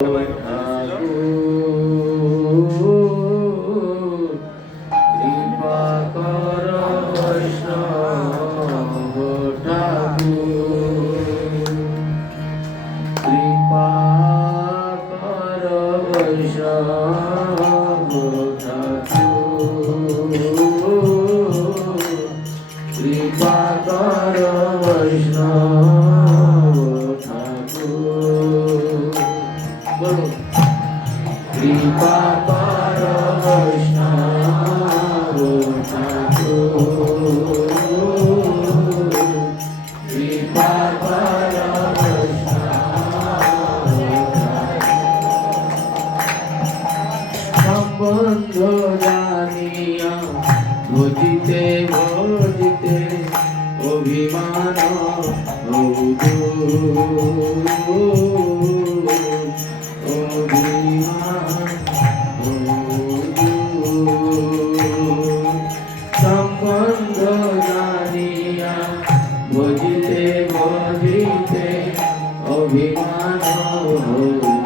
Hello, অভিমান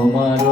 তোমারও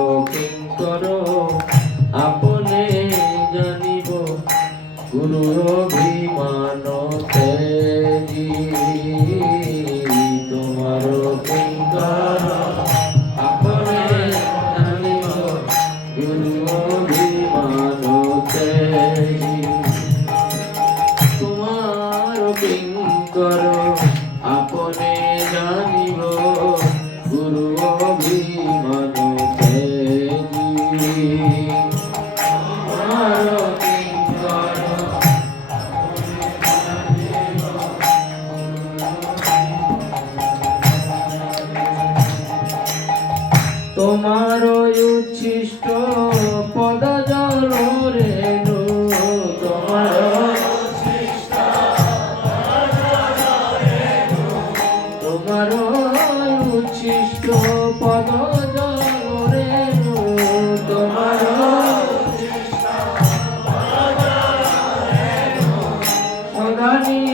জানি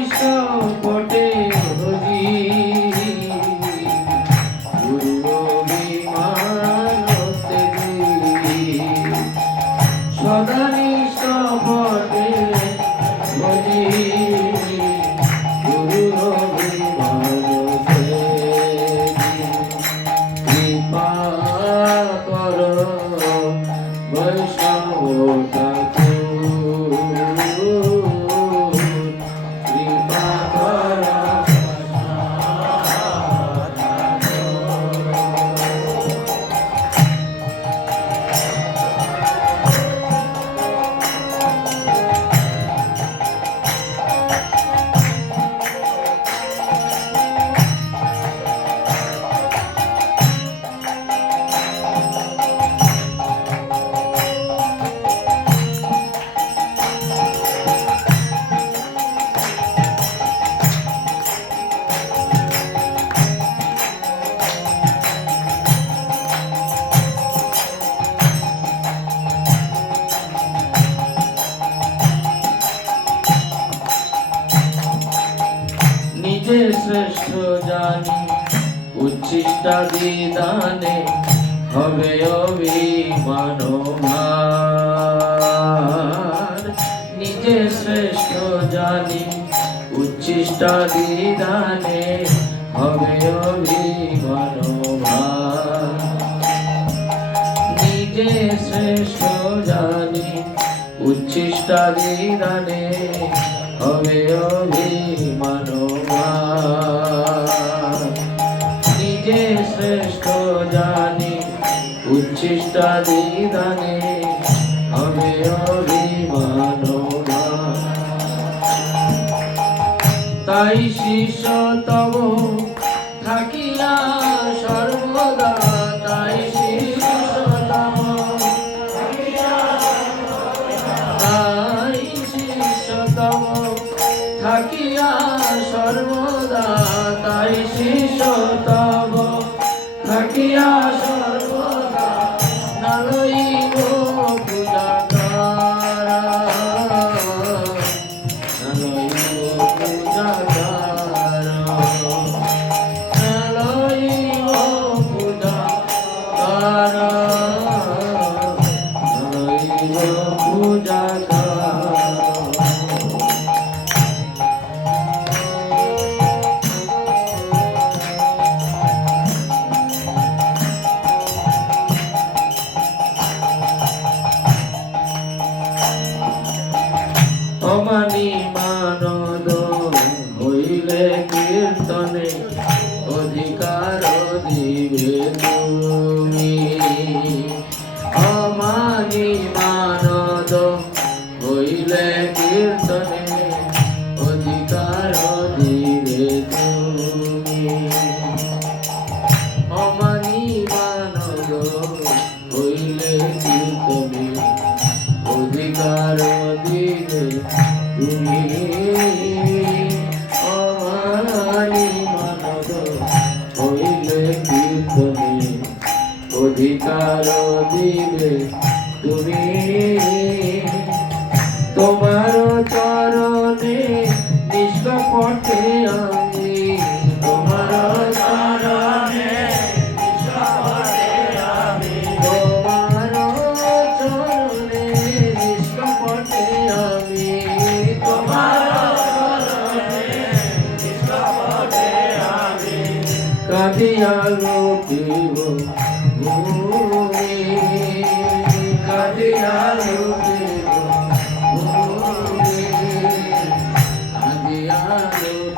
শ্রেষ্ঠ জানি উচ্চিতা দিদানে হবে অভিমান নিজে শ্রেষ্ঠ জানি উচ্চিষ্টা দিদানে হবে অভিমান নিজে শ্রেষ্ঠ জানি উচ্চিষ্টা দিদানে হবে অভিমান যে শ্রেষ্ঠ জানি উচ্ছিষ্ট দিদানে আমি অভিমান তাই শিষ্য তব में अधिकारो जीवे তুমি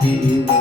Give me.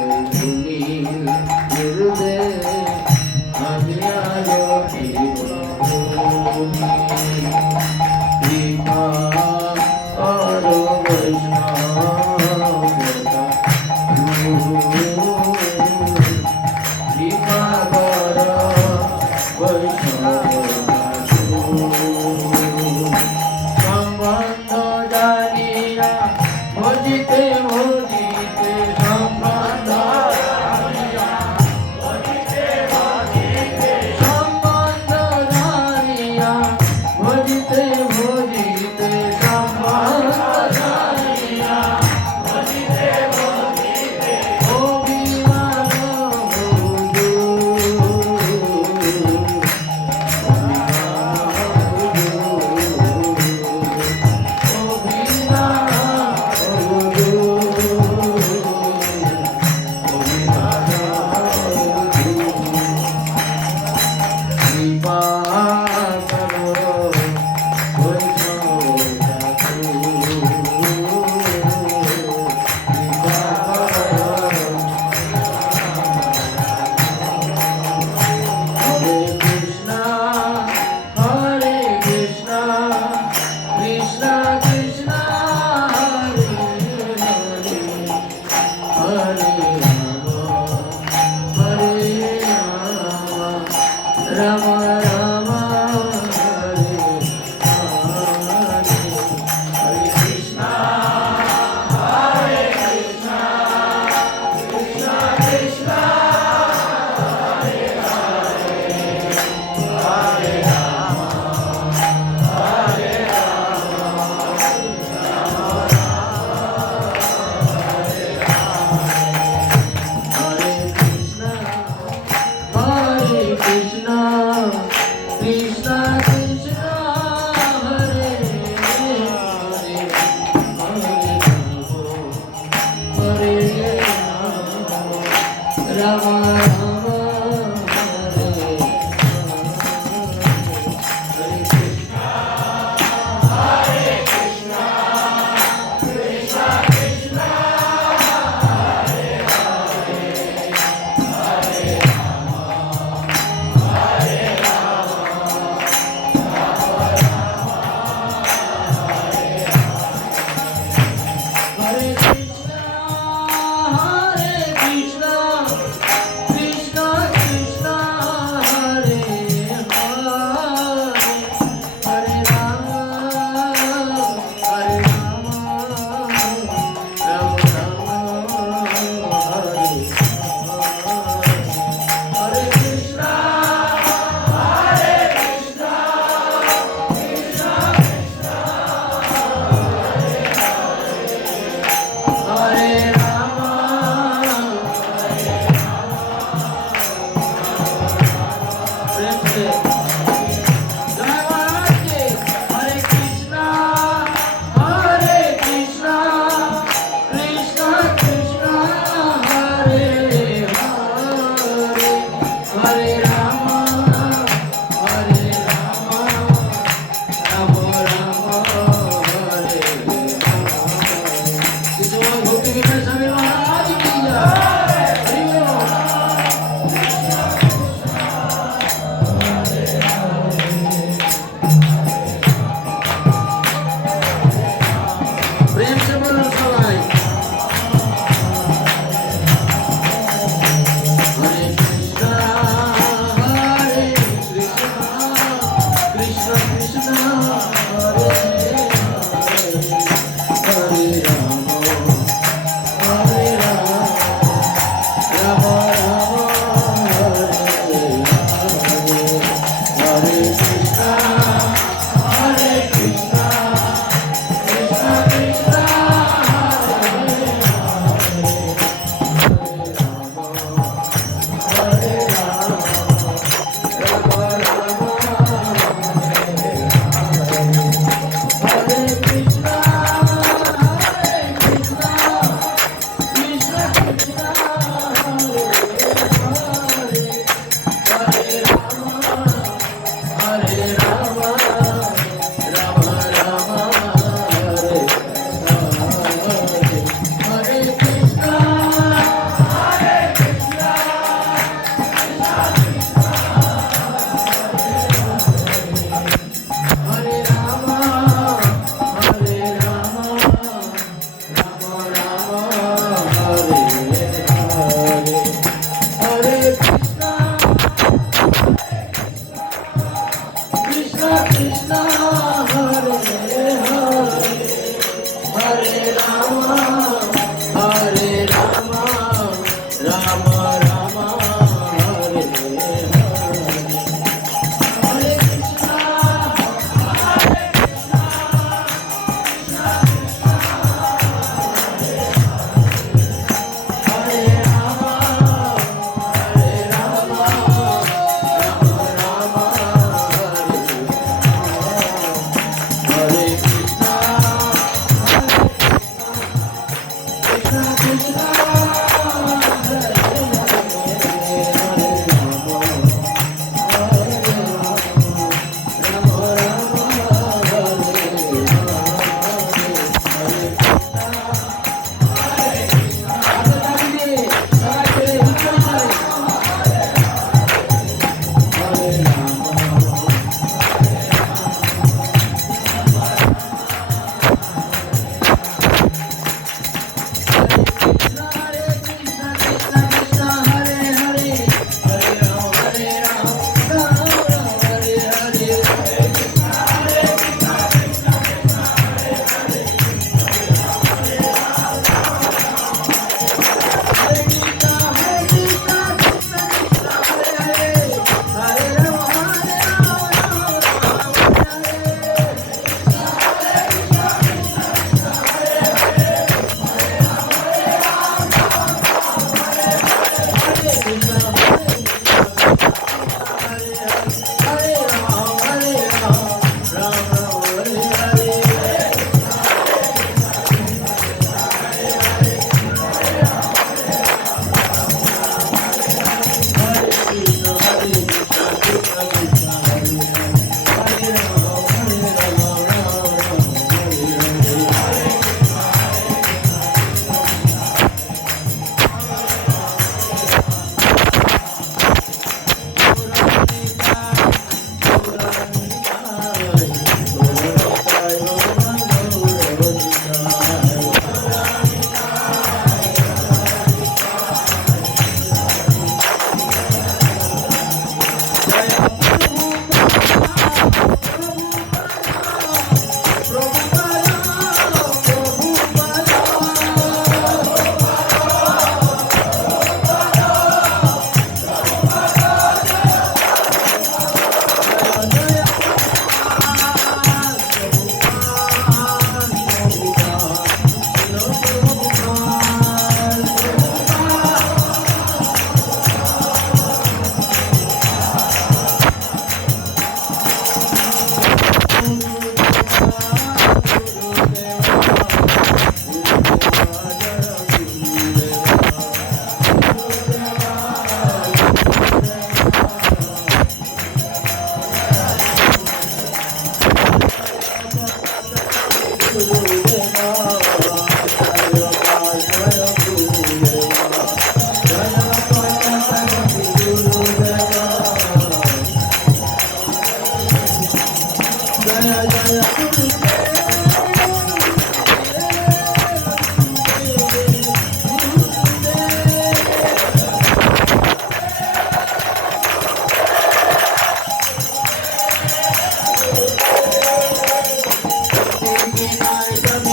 I Bye.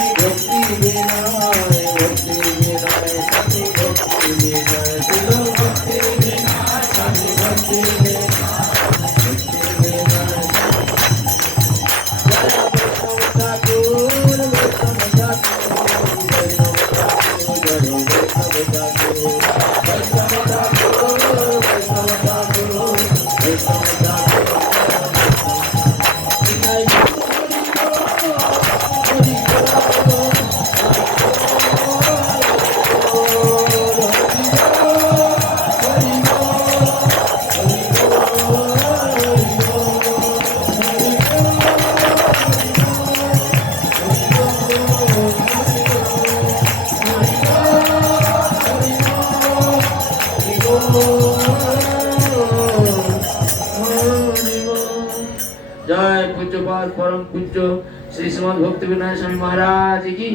Vinayak স্বামী মহারাজ কি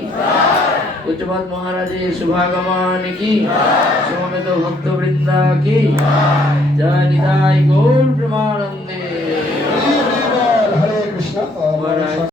পূজ্যপাদ মহারাজের শুভাগমন কি সমবেত ভক্ত বৃন্দা কি জয় নিতাই গৌর